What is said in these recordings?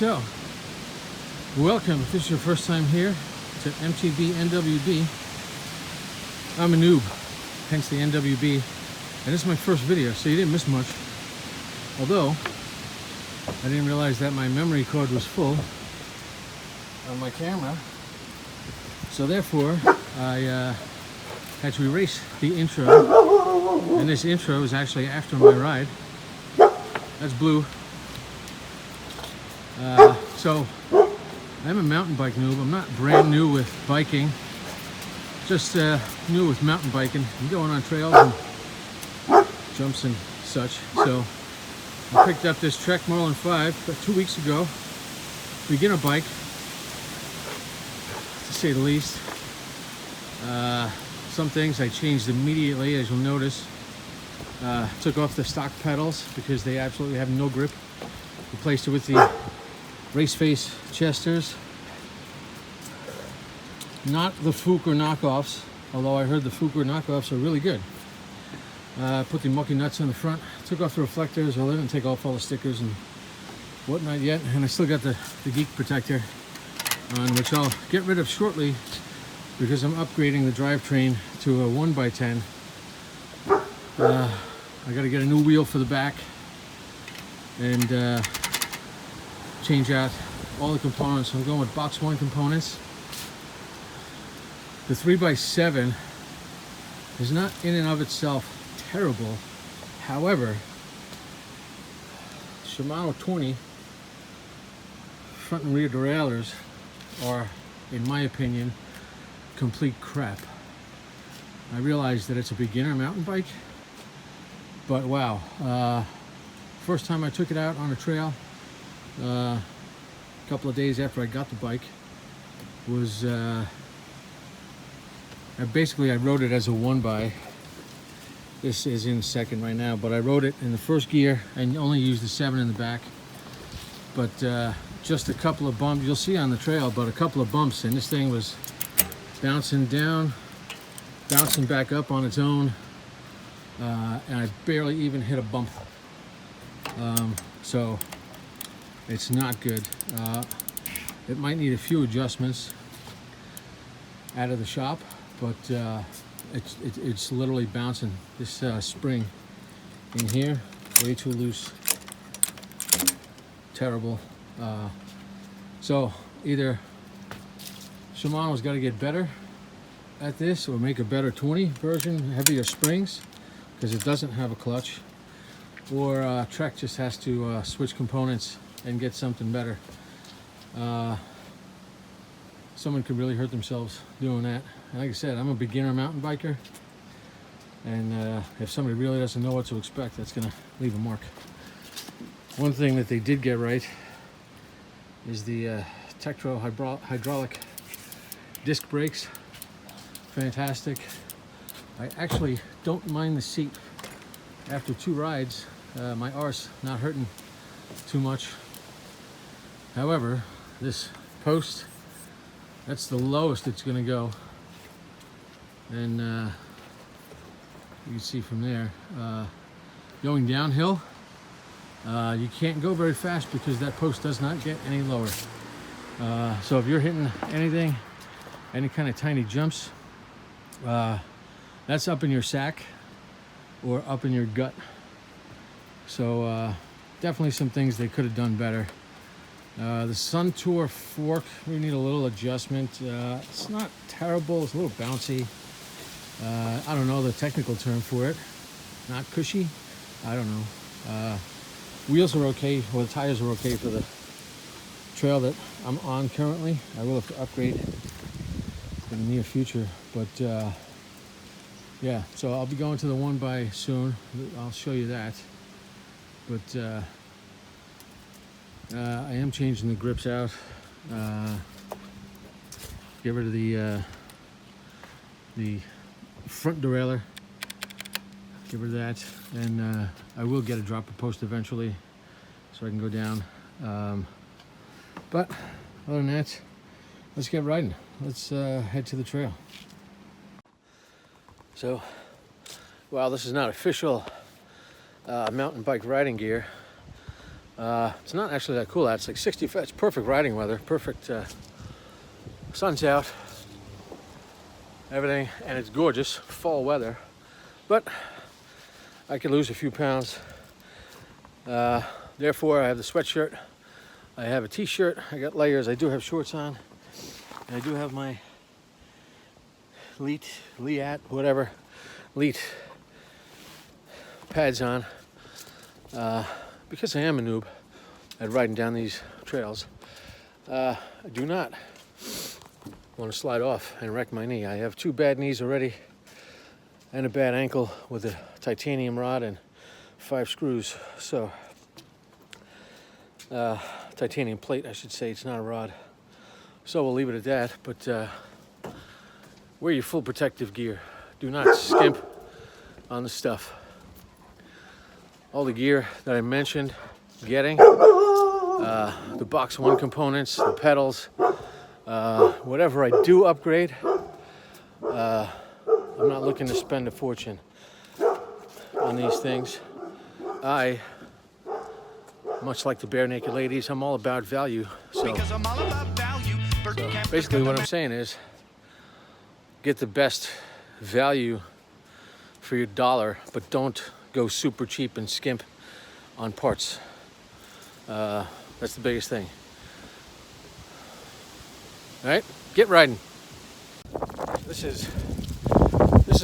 So, welcome. If this is your first time here to MTB NWB, I'm a noob, hence the NWB, and this is my first video, so you didn't miss much. Although, I didn't realize that my memory card was full on my camera, so therefore, I had to erase the intro, and this intro is actually after my ride. That's blue. So I'm a mountain bike noob. I'm not brand new with biking, just new with mountain biking and going on trails and jumps and such. So I picked up this Trek Marlin 5 about 2 weeks ago. Beginner bike, to say the least. Some things I changed immediately, as you'll notice. Took off the stock pedals because they absolutely have no grip. Replaced it with the race face Chesters. Not the Fuker knockoffs, although I heard the Fuker knockoffs are really good. Put the mucky nuts on the front. Took off the reflectors. Well, I didn't take off all the stickers and whatnot yet. And I still got the geek protector on, which I'll get rid of shortly because I'm upgrading the drivetrain to a 1x10. I got to get a new wheel for the back and change out all the components. I'm going with box 1 components. The 3x7 is not in and of itself terrible. However, Shimano 20 front and rear derailleurs are, in my opinion, complete crap. I realize that it's a beginner mountain bike, but wow, first time I took it out on a trail, a couple of days after I got the bike, was basically I rode it as a 1x. This is in second right now, but I rode it in the first gear and only used the 7 in the back. But just a couple of bumps, you'll see on the trail, but a couple of bumps, and this thing was bouncing down, bouncing back up on its own, and I barely even hit a bump. So it's not good. It might need a few adjustments out of the shop, but it's literally bouncing. This spring in here, way too loose. Terrible. So either Shimano's got to get better at this or make a better 20 version, heavier springs, because it doesn't have a clutch, or Trek just has to switch components and get something better. Someone could really hurt themselves doing that. And like I said, I'm a beginner mountain biker, and if somebody really doesn't know what to expect, that's gonna leave a mark. One thing that they did get right is the Tektro hydraulic disc brakes. Fantastic. I actually don't mind the seat. After 2 rides, my arse not hurting too much. However, this post, that's the lowest it's going to go, and you can see from there, going downhill, you can't go very fast because that post does not get any lower. So if you're hitting anything, any kind of tiny jumps, that's up in your sack or up in your gut. So definitely some things they could have done better. The Sun Tour fork, we need a little adjustment. It's not terrible, it's a little bouncy. I don't know the technical term for it. Not cushy, I don't know. Wheels are okay, well, the tires are okay for the trail that I'm on currently. I will have to upgrade in the near future, but yeah, so I'll be going to the 1x soon. I'll show you that. But I am changing the grips out. Get rid of the front derailleur. Get rid of that, and I will get a dropper post eventually, so I can go down. But other than that, let's get riding. Let's head to the trail. So, while this is not official mountain bike riding gear, It's not actually that cool out. It's like 65. It's perfect riding weather. Perfect. Sun's out. Everything, and it's gorgeous fall weather. But I could lose a few pounds. Therefore, I have the sweatshirt. I have a t-shirt. I got layers. I do have shorts on. And I do have my leat pads on. Because I am a noob at riding down these trails, I do not want to slide off and wreck my knee. I have 2 bad knees already and a bad ankle with a titanium rod and 5 screws. So, titanium plate, I should say. It's not a rod. So we'll leave it at that. But wear your full protective gear. Do not skimp on the stuff. All the gear that I mentioned getting, the box 1 components, the pedals, whatever I do upgrade, I'm not looking to spend a fortune on these things. Much like the Bare Naked Ladies, I'm all about value. So basically what I'm saying is, get the best value for your dollar, but don't go super cheap and skimp on parts. That's the biggest thing. All right, get riding. This is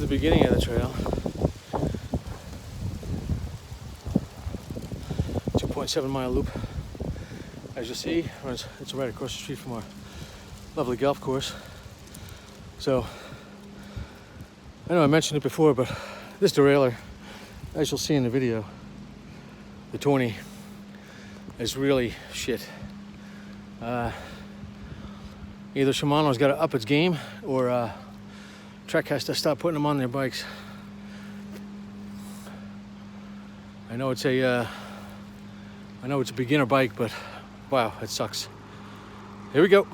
the beginning of the trail. 2.7 mile loop. As you see, it's right across the street from our lovely golf course. So, I know I mentioned it before, but this derailleur, as you'll see in the video, the 20 is really shit. Either Shimano's got to up its game, or Trek has to stop putting them on their bikes. I know it's a beginner bike, but wow, it sucks. Here we go.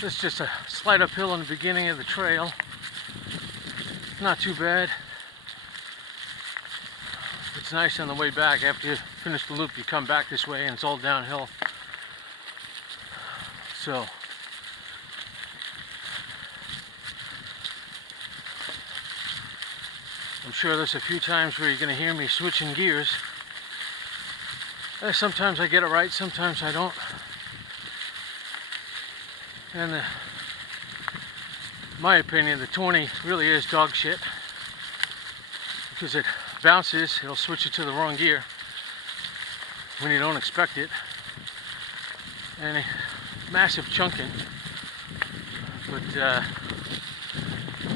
This is just a slight uphill in the beginning of the trail. Not too bad. It's nice on the way back. After you finish the loop, you come back this way and it's all downhill. So, I'm sure there's a few times where you're going to hear me switching gears. Sometimes I get it right, sometimes I don't. And in my opinion, the 20 really is dog shit, because it bounces, it'll switch it to the wrong gear when you don't expect it, and massive chunking, but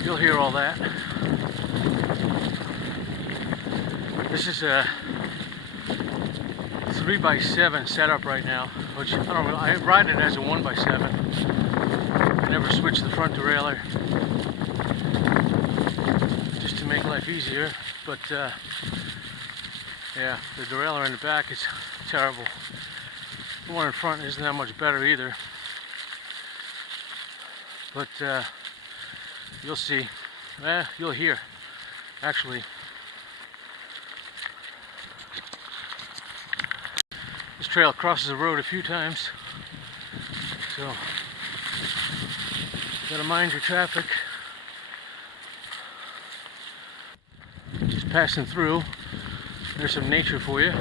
you'll hear all that. This is a 3x7 setup right now, which I don't know, I ride it as a 1x7. I never switch the front derailleur just to make life easier, but yeah, the derailleur in the back is terrible. The one in front isn't that much better either, but you'll see. You'll hear, actually. This trail crosses the road a few times, so gotta mind your traffic. Just passing through. There's some nature for you.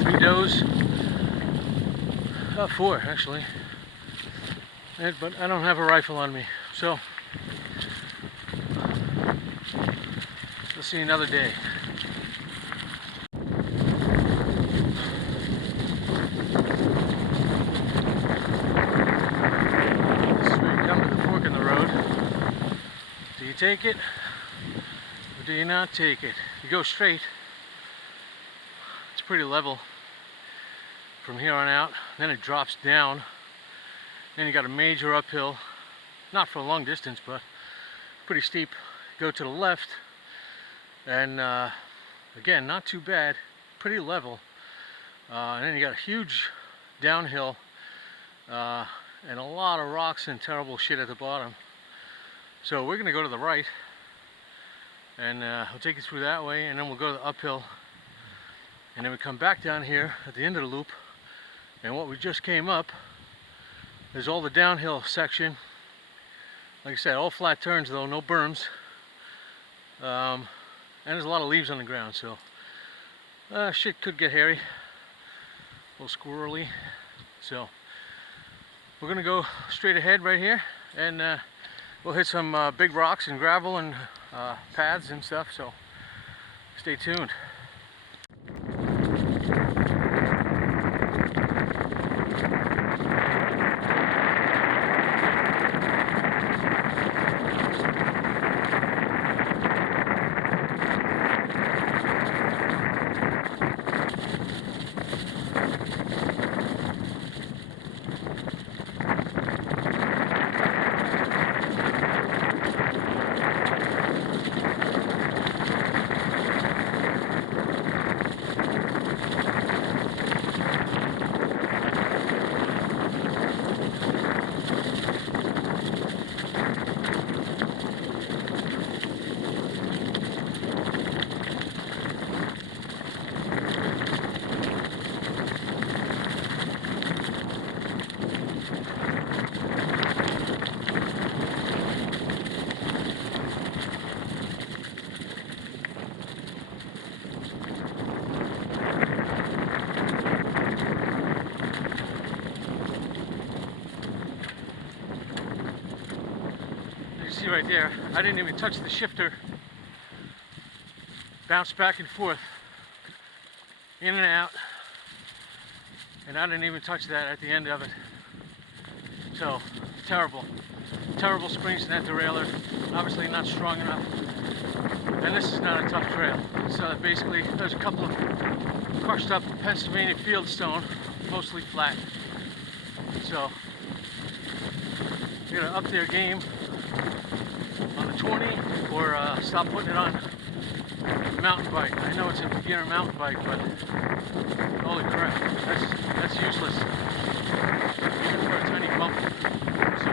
3 does. About 4 actually. But I don't have a rifle on me, so we'll see another day. Do you take it, or do you not take it? You go straight, it's pretty level from here on out, then it drops down Then you got a major uphill, not for a long distance, but pretty steep. Go to the left, and again, not too bad, pretty level. And then you got a huge downhill and a lot of rocks and terrible shit at the bottom. So we're gonna go to the right, and I'll take you through that way, and then we'll go to the uphill, and then we come back down here at the end of the loop, and what we just came up is all the downhill section. Like I said, all flat turns though, no berms, and there's a lot of leaves on the ground, so shit could get hairy, a little squirrely. So we're gonna go straight ahead right here, and we'll hit some big rocks and gravel and paths and stuff, so stay tuned. See right there, I didn't even touch the shifter. Bounced back and forth, in and out, and I didn't even touch that at the end of it. So terrible springs in that derailleur. Obviously not strong enough, and this is not a tough trail. So basically there's a couple of crushed up Pennsylvania fieldstone, mostly flat. So you gotta up their game on the 20, or stop putting it on the mountain bike. I know it's a beginner mountain bike, but holy crap, that's useless, even for a tiny bump. So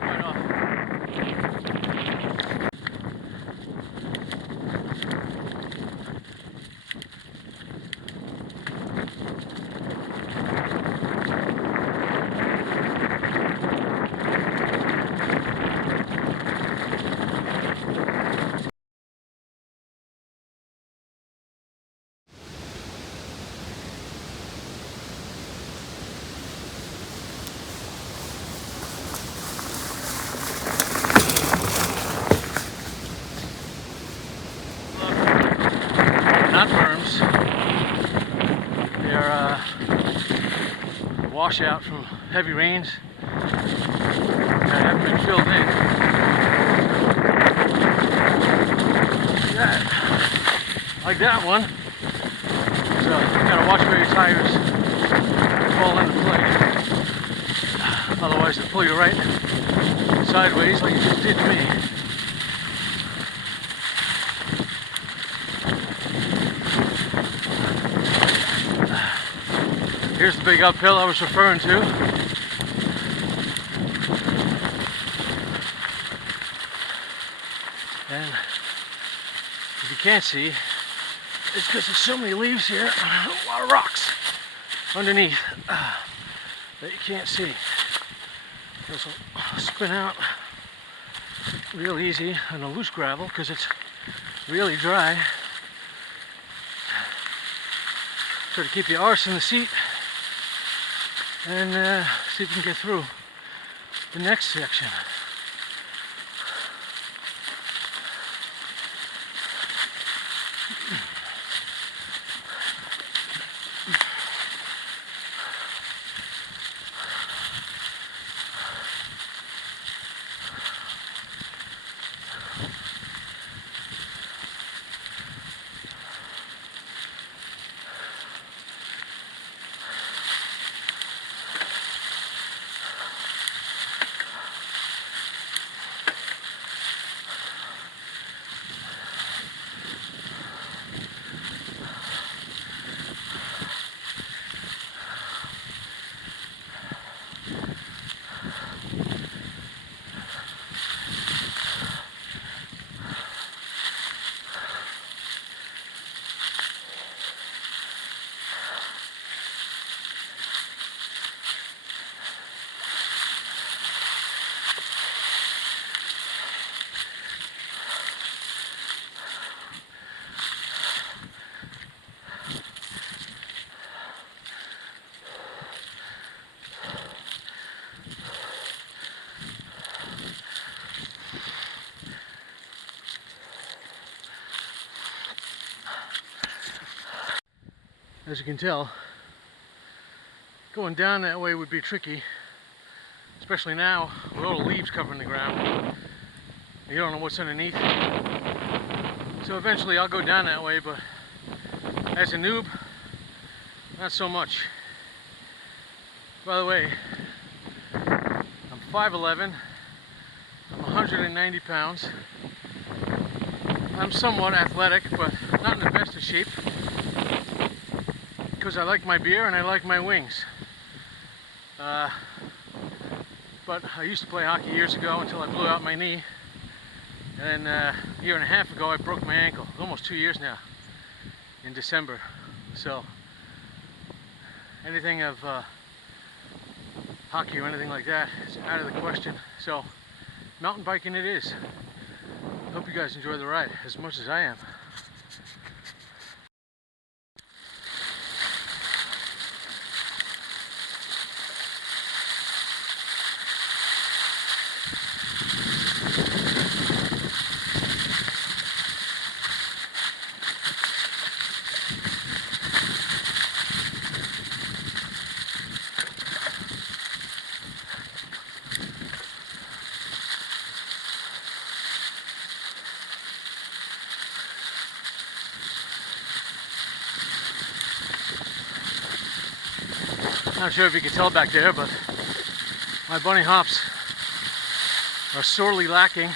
right off. Not berms, they're washout from heavy rains that haven't been filled in. Like that one. So you gotta watch where your tires fall into place. Otherwise they'll pull you right sideways like you just did to me. Here's the big uphill I was referring to. And if you can't see, it's because there's so many leaves here, a lot of rocks underneath that you can't see. This will spin out real easy on the loose gravel because it's really dry. Try to keep your arse in the seat and see if you can get through the next section. as you can tell, going down that way would be tricky, especially now with all the leaves covering the ground. You don't know what's underneath. So eventually I'll go down that way, but as a noob, not so much. By the way, I'm 5'11", I'm 190 pounds. I'm somewhat athletic, but not in the best of shape, because I like my beer and I like my wings. But I used to play hockey years ago until I blew out my knee. And then a year and a half ago I broke my ankle. Almost 2 years now, in December. So anything of hockey or anything like that is out of the question. So mountain biking it is. Hope you guys enjoy the ride as much as I am. Not sure if you can tell back there, but my bunny hops are sorely lacking.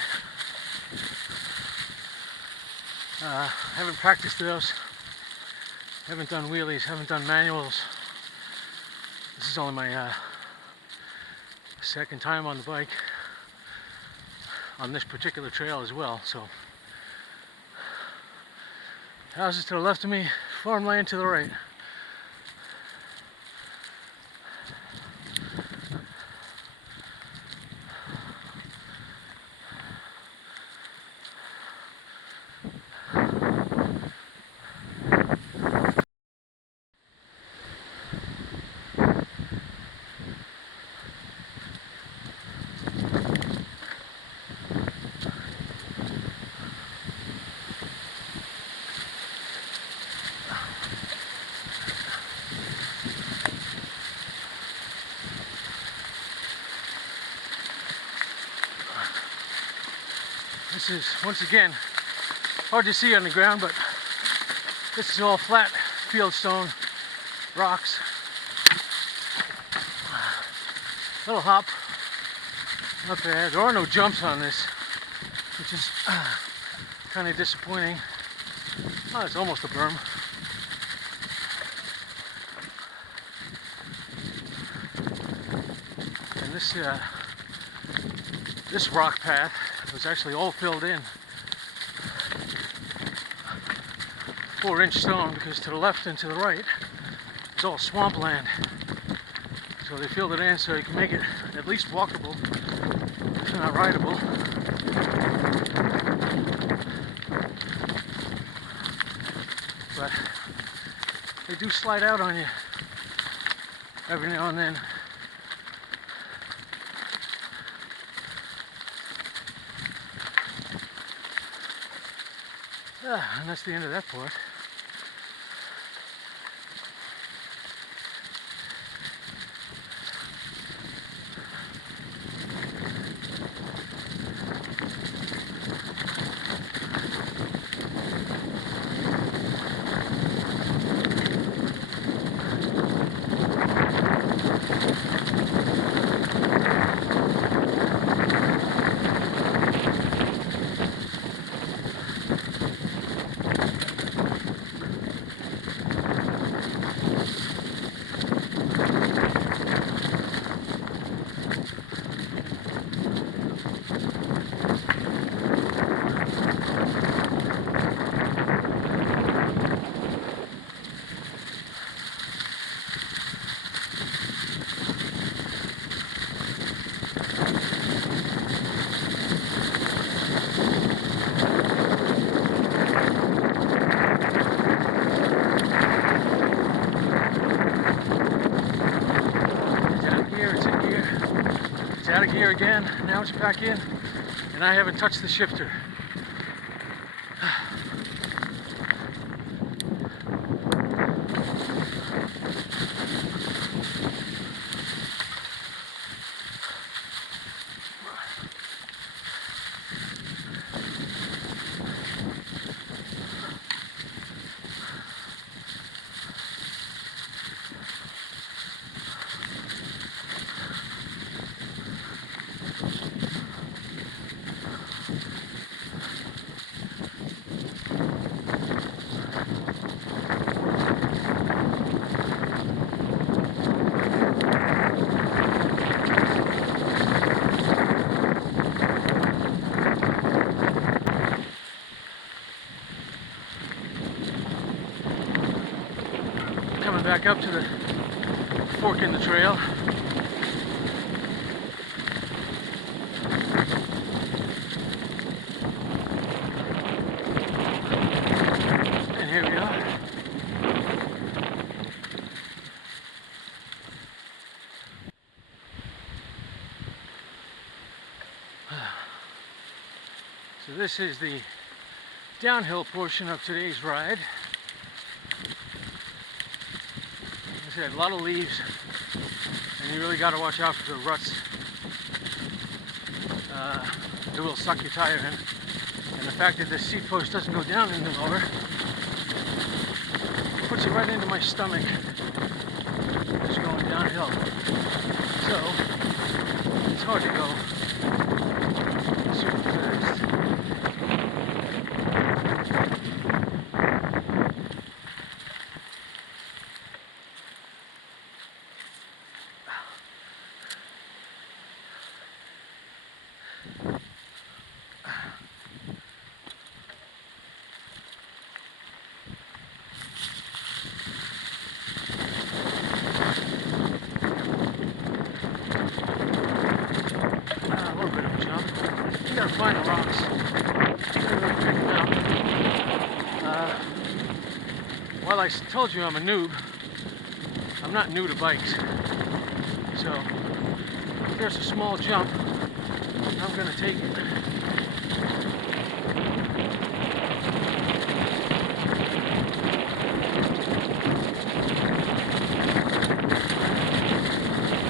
Haven't practiced those, haven't done wheelies, haven't done manuals. This is only my second time on the bike on this particular trail as well. So houses to the left of me, farmland to the right. This is, once again, hard to see on the ground, but this is all flat fieldstone rocks. Little hop, not bad. There are no jumps on this, which is kind of disappointing. Oh, it's almost a berm. And this rock path was actually all filled in. 4-inch stone, because to the left and to the right it's all swampland. So they filled it in so you can make it at least walkable, if not rideable. But they do slide out on you every now and then. And that's the end of that part. Out of gear again, now it's back in, and I haven't touched the shifter. up to the fork in the trail. And here we are. So this is the downhill portion of today's ride. Like I said, a lot of leaves, and you really got to watch out for the ruts. It will suck your tire in. And the fact that the seat post doesn't go down any lower puts it right into my stomach just going downhill. So it's hard to go super fast. Gotta find the rocks. Gotta pick them out. While I told you I'm a noob, I'm not new to bikes. So if there's a small jump, I'm gonna take it.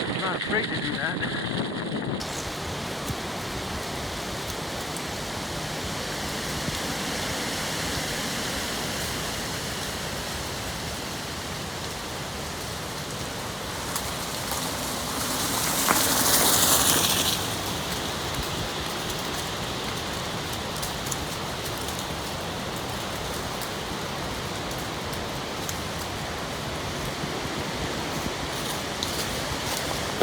I'm not afraid to do that.